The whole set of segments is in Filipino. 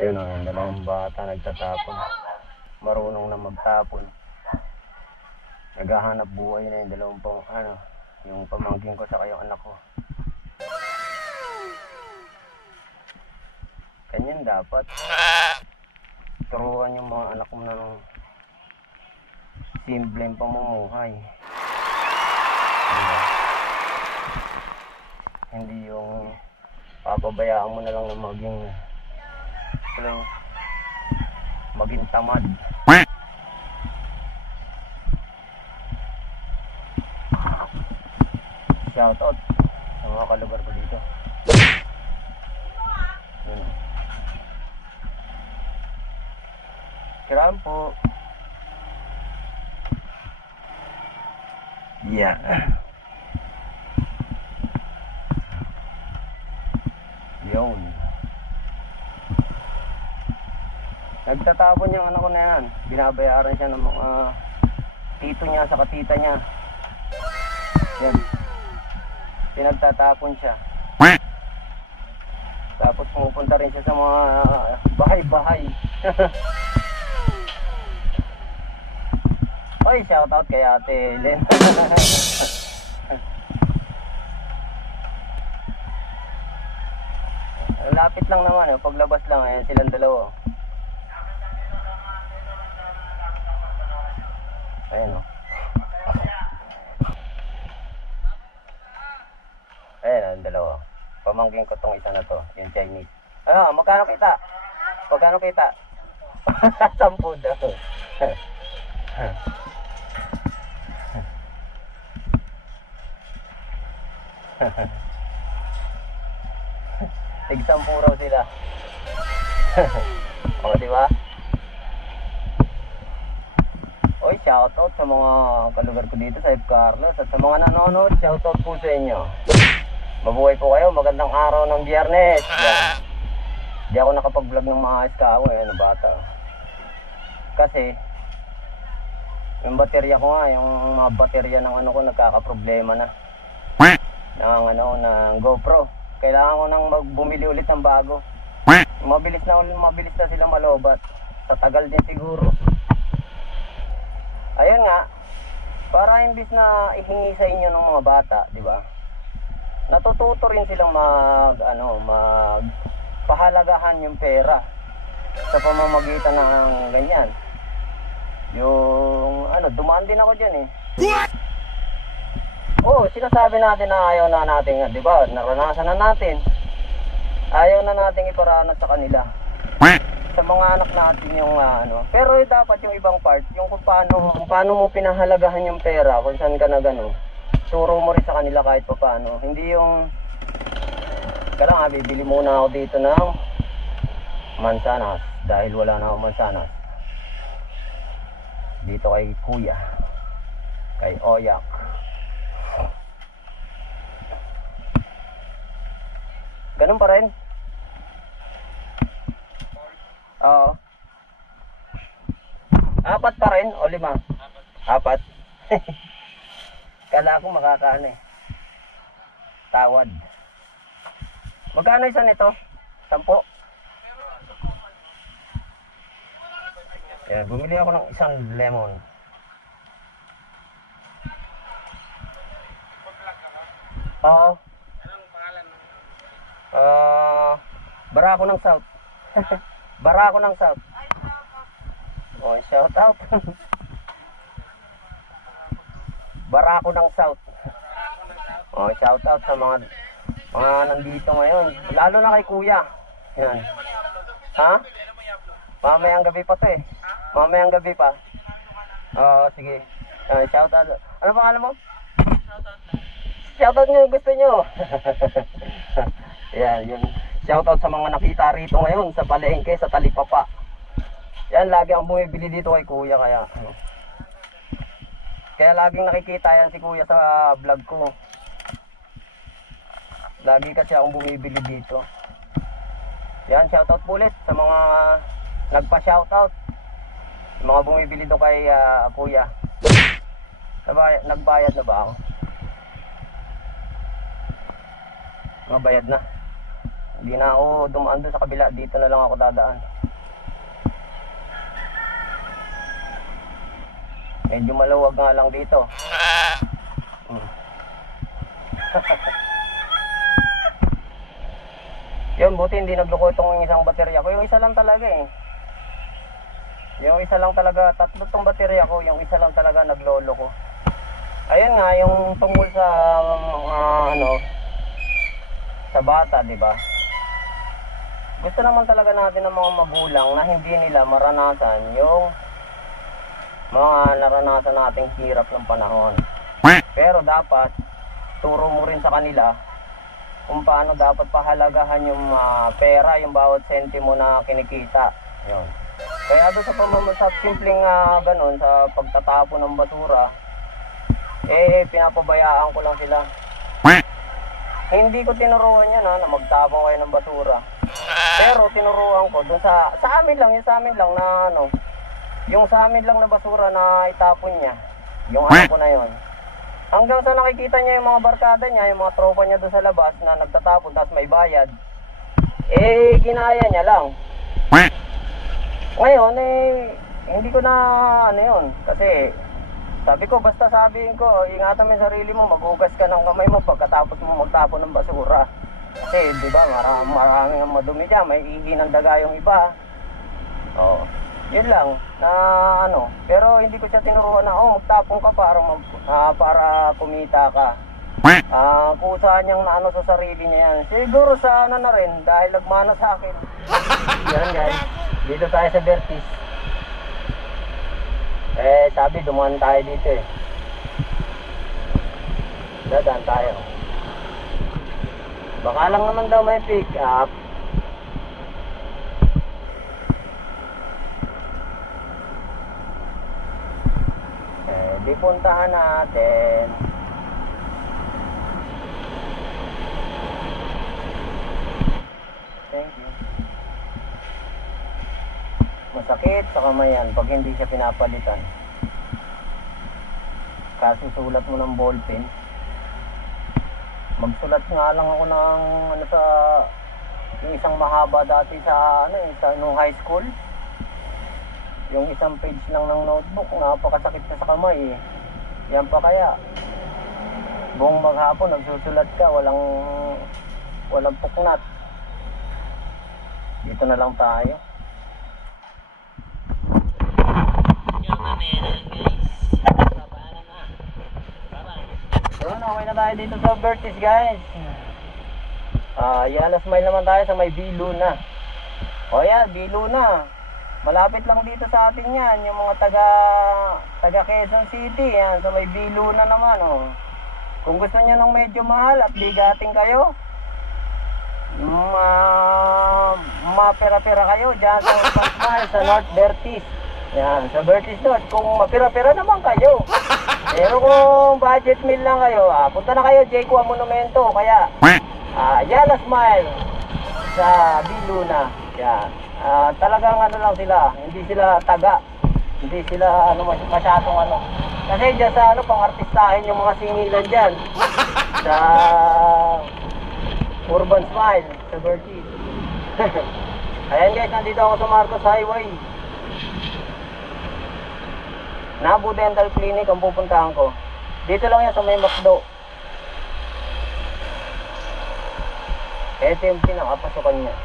Ayun o, yung dalawang bata nagtatapon. Marunong na magtapon. Naghahanap buhay na yung dalawang yung pamangkin ko sa yung anak ko. Ganyan dapat. Turuan yung mga anak mo ng simpleng pamumuhay. Hindi yung papabayaan mo na lang na maging tamad. Shoutout sa mga kalugar ko dito. Kiram po. Yeah. Yun. Nagtatapon yung anak ko na yan. Binabayaran siya ng mga tito niya sa katita niya. Yan. Pinagtatapon siya. Tapos pumupunta rin siya sa mga bahay-bahay. Oy, shoutout kay Ate Helen. Lapit lang naman, paglabas lang, ayan silang dalawa. Ayan o. Ayan ang dalawa. Pamangkin ko tong isa na to, yung Chinese. Ano, magkano kita? Magkano kita? 10 daw. Tig-10 raw sila. O, diba? Oy, shoutout sa mga kalugar ko dito sa F. Carlos at sa mga nanonood, shoutout po sa inyo. Mabuhay po kayo, magandang araw ng Biyernes. Yan. Di ako nakapag-vlog ng maayos ka ako, ano bata. Kasi yung baterya ko nga, yung mga baterya ng ano ko nagkakaproblema na. Ng GoPro. Kailangan ko nang bumili ulit ng bago. Mabilis na sila malobat. Tatagal din siguro. Ayun nga, para imbis na ihingi sa inyo ng mga bata, di ba? Natututo rin silang pahalagahan yung pera sa pamamagitan ng ganyan. Yung dumaan din ako diyan eh. Oh, sinasabi natin na ayaw na natin, di ba? Naranasan na natin. Ayaw na nating iparanas sa kanila. Sa mga anak natin yung Pero dapat yung ibang part, yung kung paano mo pinahalagahan yung pera, kung saan ka na turo mo rin sa kanila kahit paano. Hindi yung kailangan bibili muna ako dito ng mansanas dahil wala na akong mansanas. Dito kay Kuya, kay Oyak. Ganun pa rin? Oo. 4 pa rin o 5? 4. Kala ko makakaano eh. Tawad. Magkano isa nito? 10? Yan, bumili ako ng isang lemon. Oo. Anong pangalan mo? Barako ng South. Barako ng South. Oh, shout out. Barako ng South. Oh, shout out sa mga nandito ngayon. Lalo na kay Kuya. Yan. Ha? Mamayang gabi pa to eh. Mamayang gabi pa. Sige. Shout out. Ano pangalan mo? Shout out nyo gusto nyo. Yan, yun. Shout out sa mga nakita rito ngayon sa palengke, sa Talipapa. Yan, lagi ang bumibili dito kay Kuya kaya laging nakikita yan si Kuya sa vlog ko. Lagi kasi akong bumibili dito. Yan, shoutout po ulit sa mga nagpa-shoutout. Mga bumibili doon kay Kuya. Nagbayad na ba ako? Mabayad na. Hindi na ako dumaan doon sa kabila. Dito na lang ako dadaan. Medyo maluwag nga lang dito. Yun, buti hindi nagloko itong isang baterya ko. Yung isa lang talaga eh. Yung isa lang talaga, tatlo tong baterya ko. Yung isa lang talaga naglolo ko. Ayun nga, yung tungkol sa sa bata, di ba? Gusto naman talaga natin ng mga magulang na hindi nila maranasan yung mga naranasan nating hirap ng panahon. Pero dapat turo mo rin sa kanila kung paano dapat pahalagahan yung pera, yung bawat sentimo na kinikita. Yun. Kaya doon sa pamamasat simpleng ganun, sa pagtatapon ng basura, pinapabayaan ko lang sila. Hindi ko tinuruan yan na magtapon kayo ng basura. Pero tinuruan ko doon sa amin lang, yung sa amin lang na yung sa amin lang na basura na itapon niya. Yung ko na yon. Hanggang sa nakikita niya yung mga barkada niya, yung mga tropa niya doon sa labas na nagtatapon tapos may bayad. Ginaya niya lang. Ngayon hindi ko na yun. Kasi sabi ko, basta sabihin ko, ingatan mo yung sarili mo, maghugas ka ng kamay mo pagkatapos mo magtapon ng basura. Kasi, di ba, maraming madumi dyan, may ihi ng daga yung iba. Oo. Yun lang, na pero hindi ko siya tinuruan na, magtapon ka para kumita ka. Kusa niyang sa sarili niya yan. Siguro sa na rin, dahil nagmana sa akin. Yan guys, dito tayo sa Vertis. Sabi, dumaan tayo dito eh. Dadaan tayo. Baka lang naman daw may pick up. Di puntahan natin. Thank you. Masakit sa kamay yan pag hindi siya pinapalitan. Kasi sulat mo ng ballpen. Magsulat nga lang ako ng sa yung isang mahaba dati sa nung high school. Yung isang page lang ng notebook, napakasakit na sa kamay eh. Yan pa kaya buong maghapon nagsusulat ka, walang puknat. Dito na lang tayo. Yun, okay na tayo dito sa Vertis guys. Yan, smile naman tayo sa may Biluna. O yan, Biluna. Malapit lang dito sa atin yan, yung mga taga Quezon City, yan, sa may Biluna naman, Kung gusto niyo ng medyo mahal at bigating kayo, mapira-pira kayo dyan sa Smile, sa North Vertis. Yan, sa Vertis North, kung mapira-pira naman kayo. Pero kung budget meal lang kayo, punta na kayo, Jayco Monumento, kaya, Yala Smile, sa Biluna, yan. Talagang lang sila, hindi sila taga, hindi sila masyadong kasi dyan sa pang-artistahin yung mga singilan dyan sa Urban Smile sa Vertis. Ayan guys, nandito ako sa Marcos Highway. Nabu Dental Clinic ang pupuntahan ko. Dito lang yan sa may Macdo. Ito yung pinakapasukan niya.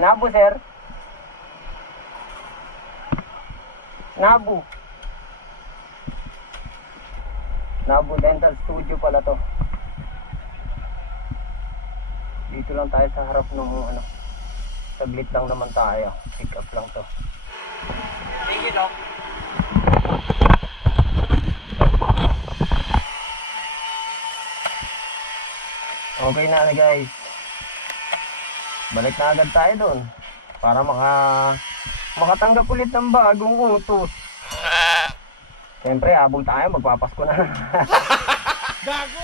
Nabu, sir. Nabu. Nabu Dental Studio pala to. Dito lang tayo sa harap ng saglit lang naman tayo. Pick up lang to. Thank you, no? Okay na guys. Balik na agad tayo doon para makatanggap ulit ng bagong utos. Siyempre, habol tayo, magpapasko na. Gago!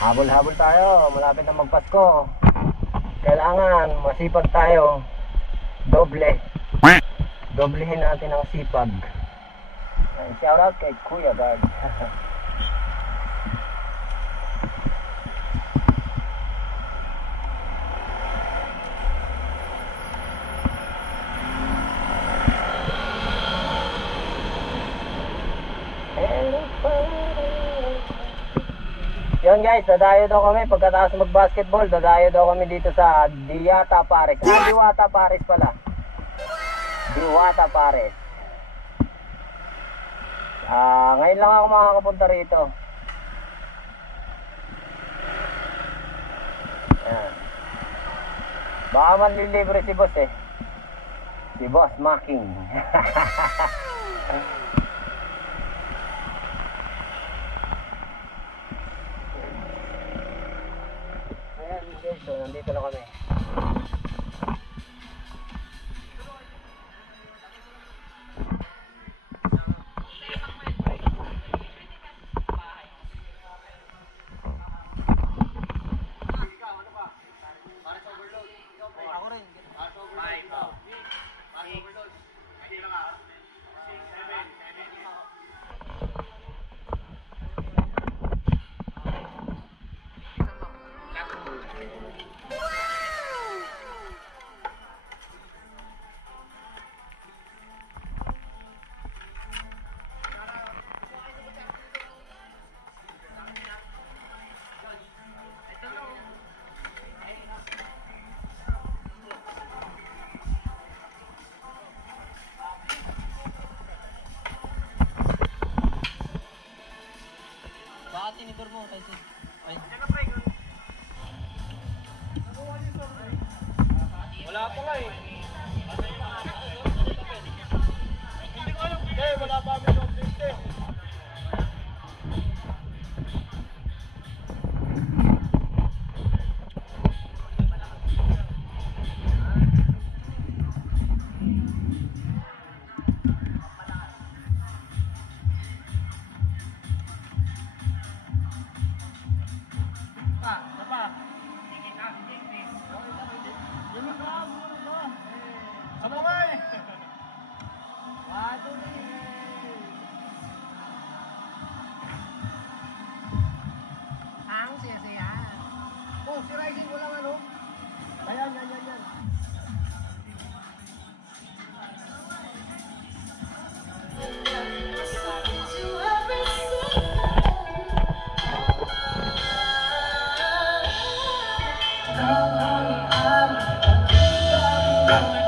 Habol tayo, malapit na magpasko. Kailangan masipag tayo. Doblehin natin ang sipag. Shout out kay Kuya Guard. Yun guys, dadayo daw kami pagkatapos mag-basketball, dadayo daw kami dito sa Diwata Pares. Diwata Pares pala. Diwata Pares. Ngayon lang ako makakapunta rito. Ayan. Baka manlilibre si boss eh. Si boss Making. Ayan guys, so nandito na kami. Tinidor mo, Tyson. Ay. Wala pa nga eh. Hindi ko alam. Eh, wala pa kami long dito eh. Si Rising walang ano? Ayan, yan. I'm